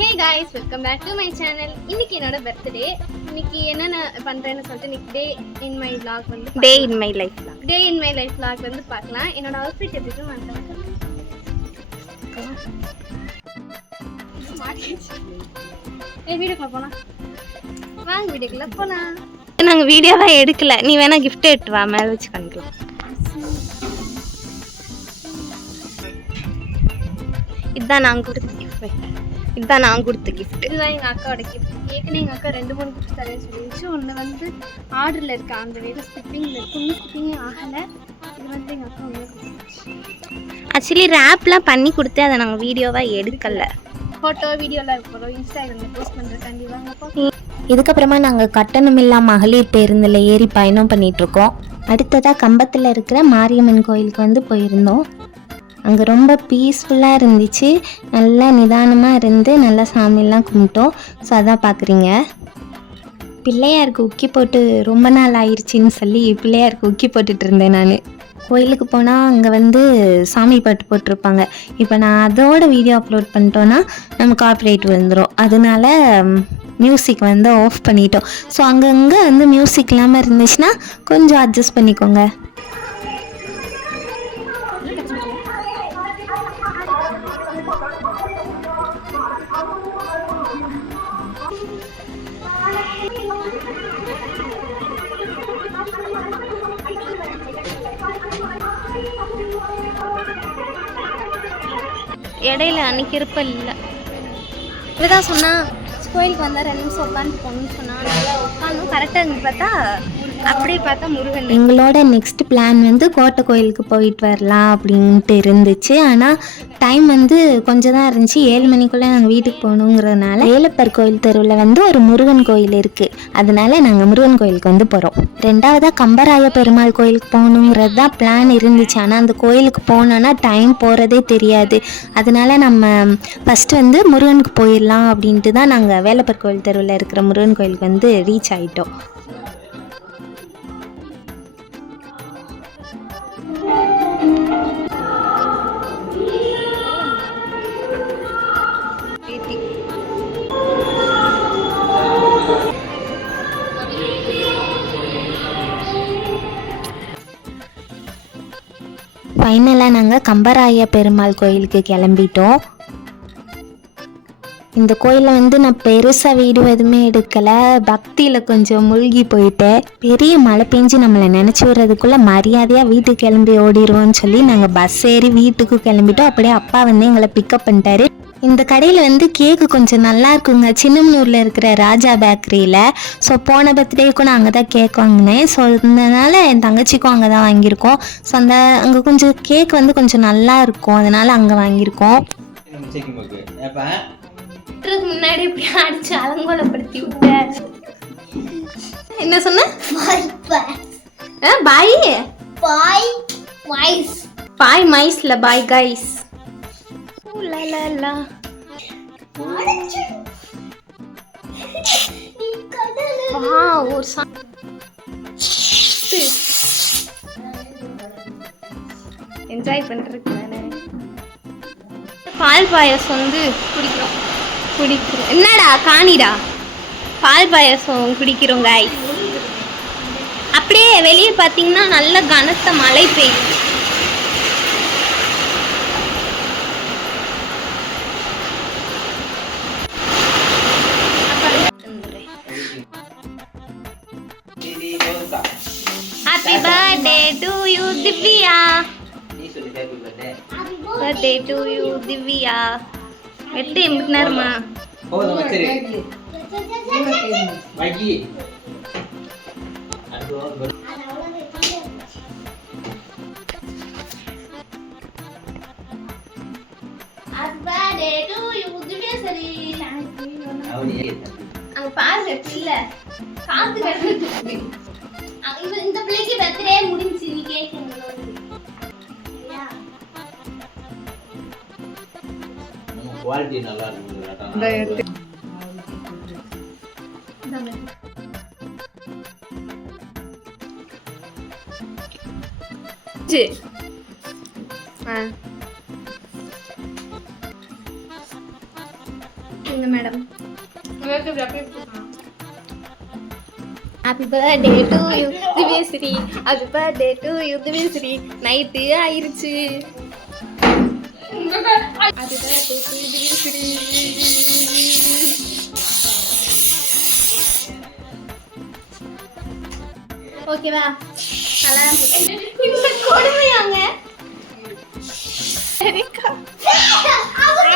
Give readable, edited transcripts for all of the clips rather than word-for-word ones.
Hey guys, welcome back to my channel. இன்னைக்கு என்னோட birthday. இன்னைக்கு என்னென்ன பண்றேன்னு சொல்லிட்டு இன்னைக்கு டே இன் மை vlog வந்து டே இன் மை லைஃப் vlog வந்து பார்க்கலாம். என்னோட அவுட்ஃபிட் எப்படி இருக்குன்னு வந்து வீடியோக்குள்ள போலாம். வாங்க வீடியோக்குள்ள போலாம். நாங்க வீடியோவா எடுக்கல, நீ வேணா கிஃப்ட் எடுத்து வா, மேல வச்சு காமிக்கலாம். இதுதான் நான் கொடுத்த கிஃப்ட். இதுதான் எங்கள் அக்காவோட கிஃப்ட். ஏற்கனவே எங்கள் அக்கா 2-3 கிஃப்ட் தரேன்னு சொல்லிடுச்சு. ஒன்று வந்து ஆர்டரில் இருக்கு, அந்த வேலை ஸ்டிப்பிங்கில் இருக்கு, இன்னும் ஸ்டிப்பிங்கே ஆகலை. இது வந்து எங்கள் அக்கா ஒன்று ஆக்சுவலி ரேப்லாம் பண்ணி கொடுத்து அதை நாங்கள் வீடியோவாக எடுக்கல. ஃபோட்டோ வீடியோலாம் இருக்கிறோம், இன்ஸ்டாகிராமில் போஸ்ட் பண்ணுறதுக்காண்டி வாங்கப்போ. இதுக்கப்புறமா நாங்கள் கட்டணமில்லா மகளிர் பேருந்தில் ஏறி பயணம் பண்ணிகிட்ருக்கோம். அடுத்ததாக கம்பத்தில் இருக்கிற மாரியம்மன் கோயிலுக்கு வந்து போயிருந்தோம். அங்கே ரொம்ப பீஸ்ஃபுல்லாக இருந்துச்சு, நல்லா நிதானமாக இருந்து நல்லா சாமியெல்லாம் கும்பிட்டோம். ஸோ அதான் பார்க்குறீங்க. பிள்ளையாருக்கு உக்கி போட்டு ரொம்ப நாள் ஆயிடுச்சின்னு சொல்லி பிள்ளையாருக்கு உக்கி போட்டுட்டு இருந்தேன் நான். கோயிலுக்கு போனால் அங்கே வந்து சாமி பாட்டு போட்டிருப்பாங்க. இப்போ நான் அதோட வீடியோ அப்லோட் பண்ணிட்டோன்னா நமக்கு காப்பிரைட் வந்துடும். அதனால மியூசிக் வந்து ஆஃப் பண்ணிட்டோம். ஸோ அங்கங்கே வந்து மியூசிக் இல்லாமல் இருந்துச்சுன்னா கொஞ்சம் அட்ஜஸ்ட் பண்ணிக்கோங்க. இடையில அன்னைக்கு இருப்பல் இல்லை. இப்படிதான் சொன்னா கோயிலுக்கு வந்தால் 2 நிமிஷம் உட்காந்து போகணும்னு சொன்னால் நல்லா உட்காந்தும் கரெக்டாக இருந்து பார்த்தா அப்படியே பார்த்தா முருகன். எங்களோட நெக்ஸ்ட் பிளான் வந்து கோட்டை கோயிலுக்கு போயிட்டு வரலாம் அப்படின்ட்டு இருந்துச்சு. ஆனால் டைம் வந்து கொஞ்சம் தான் இருந்துச்சு. 7 மணிக்குள்ளே நாங்கள் வீட்டுக்கு போகணுங்கிறதுனால வேலப்பர் கோயில் தெருவில் வந்து ஒரு முருகன் கோயில் இருக்குது, அதனால நாங்கள் முருகன் கோயிலுக்கு வந்து போகிறோம். 2வதாக கம்பராய பெருமாள் கோயிலுக்கு போகணுங்கிறது தான் பிளான் இருந்துச்சு. ஆனால் அந்த கோயிலுக்கு போனோன்னா டைம் போகிறதே தெரியாது. அதனால நம்ம ஃபஸ்ட்டு வந்து முருகனுக்கு போயிடலாம் அப்படின்ட்டு தான் நாங்கள் வேலப்பர் கோயில் தெருவில் இருக்கிற முருகன் கோயிலுக்கு வந்து ரீச் ஆகிட்டோம். ஃபைனலாக நாங்கள் கம்பராய பெருமாள் கோயிலுக்கு கிளம்பிட்டோம். இந்த கோயிலில் வந்து நான் பெருசாக வீடியோ எதுவுமே எடுக்கலை, பக்தியில் கொஞ்சம் மூழ்கி போயிட்டேன். பெரிய மழை பெஞ்சு நம்மளை நினச்சி வர்றதுக்குள்ளே மரியாதையாக வீட்டுக்கு கிளம்பி ஓடிடுவோன்னு சொல்லி நாங்கள் பஸ் ஏறி வீட்டுக்கு கிளம்பிட்டோம். அப்படியே அப்பா வந்து எங்களை பிக்கப் பண்ணிட்டாரு. இந்த கடையில் வந்து கேக்கு கொஞ்சம் நல்லா இருக்குங்க, சின்னமனூரில் இருக்கிற ராஜா பேக்கரியில். ஸோ போன பர்த்டேக்கும் நான் அங்கே தான் கேக் வாங்கினேன். ஸோ அதனால என் தங்கச்சிக்கும் அங்கே தான் வாங்கியிருக்கோம். ஸோ அங்கே கொஞ்சம் கேக் வந்து கொஞ்சம் நல்லா இருக்கும், அதனால அங்கே வாங்கியிருக்கோம். முன்னாடி இப்படி அடிச்சு அலங்கோலப்படுத்தி விட்ட. என்ன சொன்ன? பாய் பாய் மைஸ், பாய் மைஸ்ல பாய் கைஸ். என்ஜாய் பண்றதுக்கு பால் பாயசம் வந்து குடிக்கிறோம். என்னடா காணிடா, பால் பாயசம் குடிக்கிறோம் காய்ஸ். அப்படியே வெளியே பார்த்தீங்கன்னா நல்ல கனத்த மழை பெய்யும். Happy birthday to you Divya. Birthday to you Divya. எட்டு எம்பினாருமா போதும் சரி வைகி birthday to you Divya சரி அங்க பாருங்க இல்ல காத்து கிடக்குது. இந்த பிள்ளைக்கு பர்த்டே முடிஞ்சு, நீ கேக்குங்க குவாலிட்டி நல்லா இருக்கு. சொல்லுங்க madam. Happy birthday to you Divyashree, happy birthday to you Divyashree. Night ஆயிருச்சு. Happy birthday to Divyashree. ஓகேவா? நல்லா இந்த கொடுமையாங்க. சரிக்கா.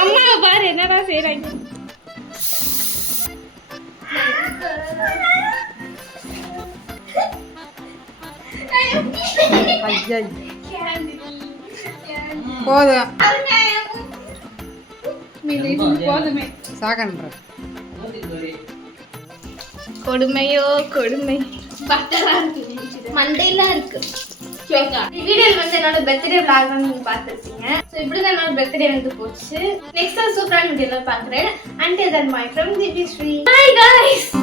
அம்மா பாரு என்னடா செய்றாங்க. போதும் சாகன்ற கொடுமையோ கொடுமை. மண்டையெல்லாம் இருக்கு. வீடியோல வந்து என்னோட பர்த்டே vlog வந்து நீங்க பார்த்துருப்பீங்க. ஸோ இப்படிதான் என்னோட பர்த்டே வந்து போச்சு. நெக்ஸ்ட் சூப்பரான வீடியோல பார்க்குறேன். Until then, bye from Divya Sri. Bye guys.